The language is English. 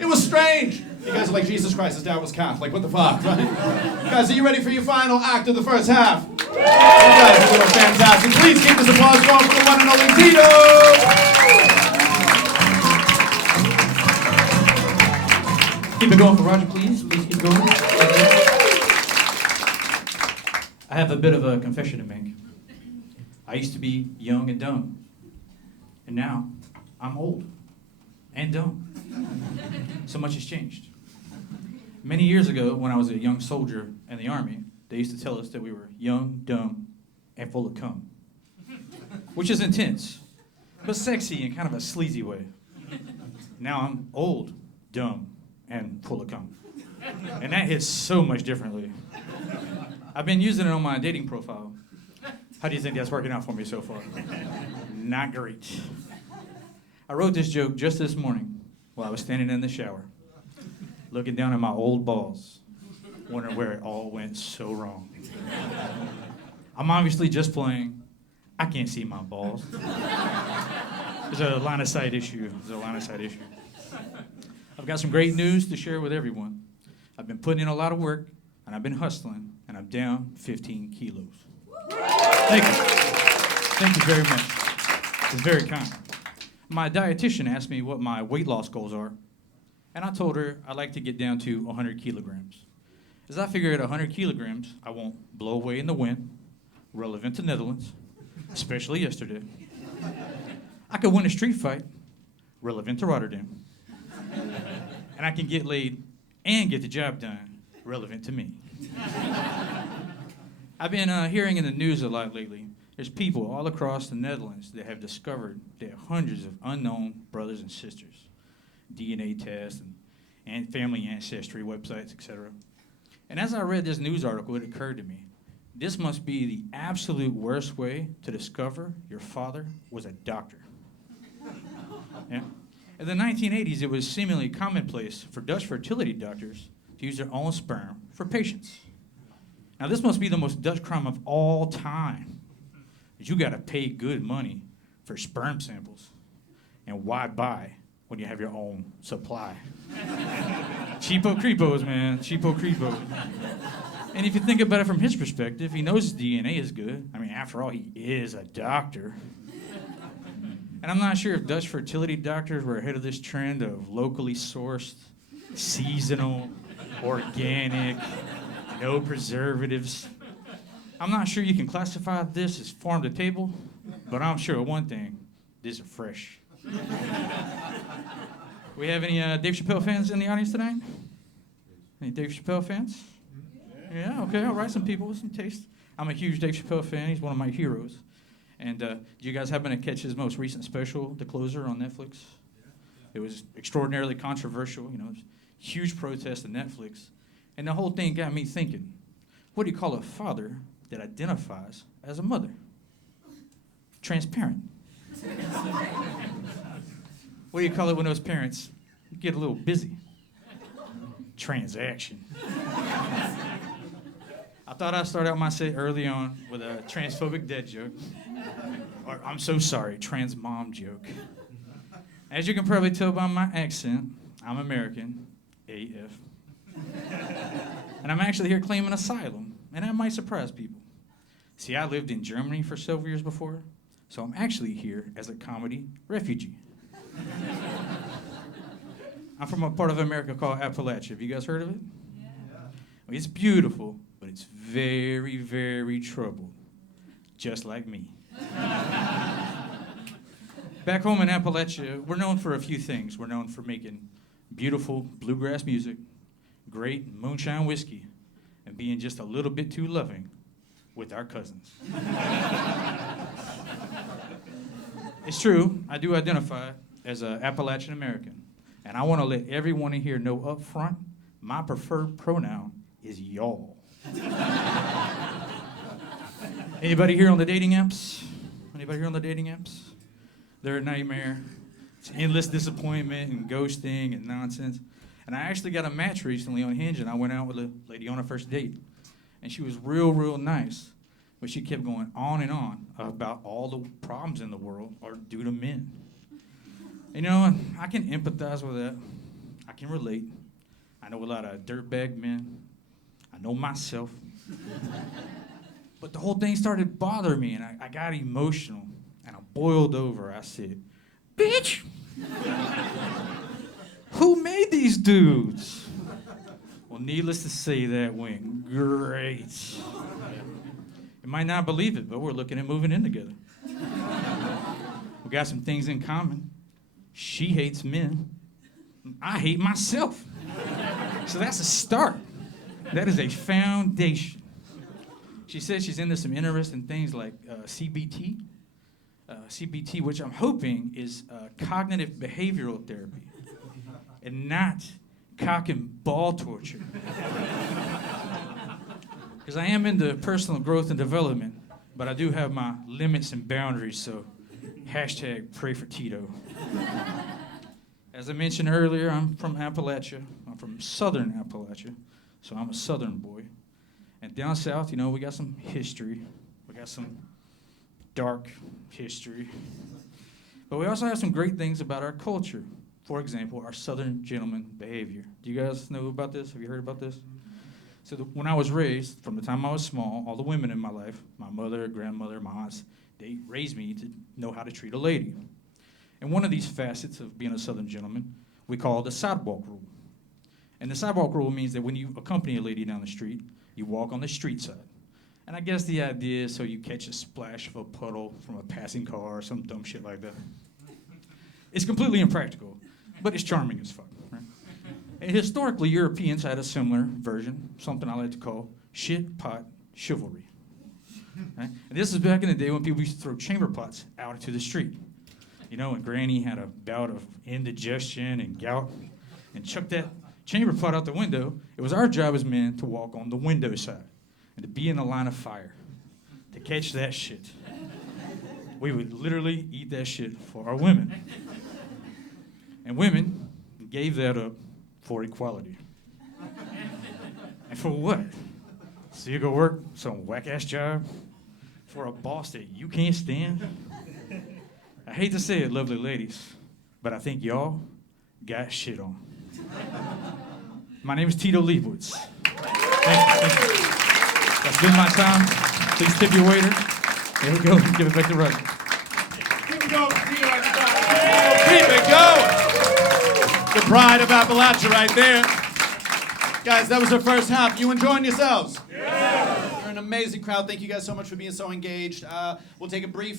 It was strange. You guys are like, Jesus Christ, his dad was Catholic. What the fuck, right? Guys, are you ready for your final act of the first half? You guys are doing fantastic. Please keep this applause going for the one and only Tito. Keep it going for Roger, please. Please keep going. I have a bit of a confession to make. I used to be young and dumb. And now, I'm old and dumb. So much has changed. Many years ago, when I was a young soldier in the Army, they used to tell us that we were young, dumb, and full of cum. Which is intense, but sexy in kind of a sleazy way. Now I'm old, dumb, and full of cum. And that hits so much differently. I've been using it on my dating profile. How do you think that's working out for me so far? Not great. I wrote this joke just this morning while I was standing in the shower, looking down at my old balls, wondering where it all went so wrong. I'm obviously just playing. I can't see my balls. There's a line of sight issue. I've got some great news to share with everyone. I've been putting in a lot of work, and I've been hustling, and I'm down 15 kilos. Thank you. Thank you very much. It's very kind. My dietitian asked me what my weight loss goals are, and I told her I'd like to get down to 100 kilograms. As I figure at 100 kilograms, I won't blow away in the wind, relevant to Netherlands, especially yesterday. I could win a street fight, relevant to Rotterdam. And I can get laid and get the job done, relevant to me. I've been hearing in the news a lot lately. There's people all across the Netherlands that have discovered that hundreds of unknown brothers and sisters, DNA tests and family ancestry websites, etc. And as I read this news article, it occurred to me, this must be the absolute worst way to discover your father was a doctor. Yeah. In the 1980s, it was seemingly commonplace for Dutch fertility doctors to use their own sperm for patients. Now, this must be the most Dutch crime of all time. You gotta pay good money for sperm samples. And why buy when you have your own supply? Cheapo creepos, man, cheapo creepos. And if you think about it from his perspective, he knows his DNA is good. I mean, after all, he is a doctor. And I'm not sure if Dutch fertility doctors were ahead of this trend of locally sourced, seasonal, organic, no preservatives. I'm not sure you can classify this as farm to table, but I'm sure of one thing, these are fresh. We have any Dave Chappelle fans in the audience tonight? Any Dave Chappelle fans? Yeah, okay, all right, some people with some taste. I'm a huge Dave Chappelle fan. He's one of my heroes. And do you guys happen to catch his most recent special, The Closer, on Netflix? It was extraordinarily controversial, huge protest of Netflix. And the whole thing got me thinking, what do you call a father that identifies as a mother? Transparent. What do you call it when those parents get a little busy? Transaction. I thought I'd start out my set early on with a transphobic dad joke. Or, I'm so sorry, trans mom joke. As you can probably tell by my accent, I'm American, AF. And I'm actually here claiming asylum, and that might surprise people. See, I lived in Germany for several years before, so I'm actually here as a comedy refugee. I'm from a part of America called Appalachia. Have you guys heard of it? Yeah. Well, it's beautiful, but it's very, very troubled, just like me. Back home in Appalachia, we're known for a few things. We're known for making beautiful bluegrass music, great moonshine whiskey, and being just a little bit too loving with our cousins. It's true, I do identify as an Appalachian-American, and I want to let everyone in here know up front, my preferred pronoun is y'all. Anybody here on the dating apps? Anybody here on the dating apps? They're a nightmare. It's endless disappointment and ghosting and nonsense. And I actually got a match recently on Hinge, and I went out with a lady on a first date. And she was real, real nice, but she kept going on and on about all the problems in the world are due to men. You know, I can empathize with that. I can relate. I know a lot of dirtbag men. I know myself. But the whole thing started bothering me, and I got emotional, and I boiled over. I said, bitch! Who made these dudes? Well, needless to say, that went great. You might not believe it, but we're looking at moving in together. We got some things in common. She hates men. I hate myself. So that's a start. That is a foundation. She says she's into some interesting things like CBT. CBT, which I'm hoping is cognitive behavioral therapy and not cock and ball torture. Because I am into personal growth and development, but I do have my limits and boundaries, so hashtag pray for Tito. As I mentioned earlier, I'm from Appalachia. I'm from southern Appalachia, so I'm a southern boy. And down south, you know, we got some history. We got some dark history. But we also have some great things about our culture. For example, our southern gentleman behavior. Do you guys know about this? Have you heard about this? So when I was raised, from the time I was small, all the women in my life, my mother, grandmother, my aunts, they raised me to know how to treat a lady. And one of these facets of being a southern gentleman, we call the sidewalk rule. And the sidewalk rule means that when you accompany a lady down the street, you walk on the street side. And I guess the idea is so you catch a splash of a puddle from a passing car or some dumb shit like that. It's completely impractical, but it's charming as fuck, right? And historically, Europeans had a similar version, something I like to call shit pot chivalry. Right? And this is back in the day when people used to throw chamber pots out into the street. You know, when Granny had a bout of indigestion and gout and chucked that chamber pot out the window, it was our job as men to walk on the window side and to be in the line of fire, to catch that shit. We would literally eat that shit for our women. And women gave that up for equality. And for what? So you go work some whack-ass job for a boss that you can't stand? I hate to say it, lovely ladies, but I think y'all got shit on. My name is Tito Leibowitz. Thank you. That's been my time. Please tip your waiter. There we go. Give it back to Roger. Keep it going, Tito, everybody. Keep it going. The pride of Appalachia right there. Guys, that was our first half. You enjoying yourselves? Yeah. You're an amazing crowd. Thank you guys so much for being so engaged. We'll take a brief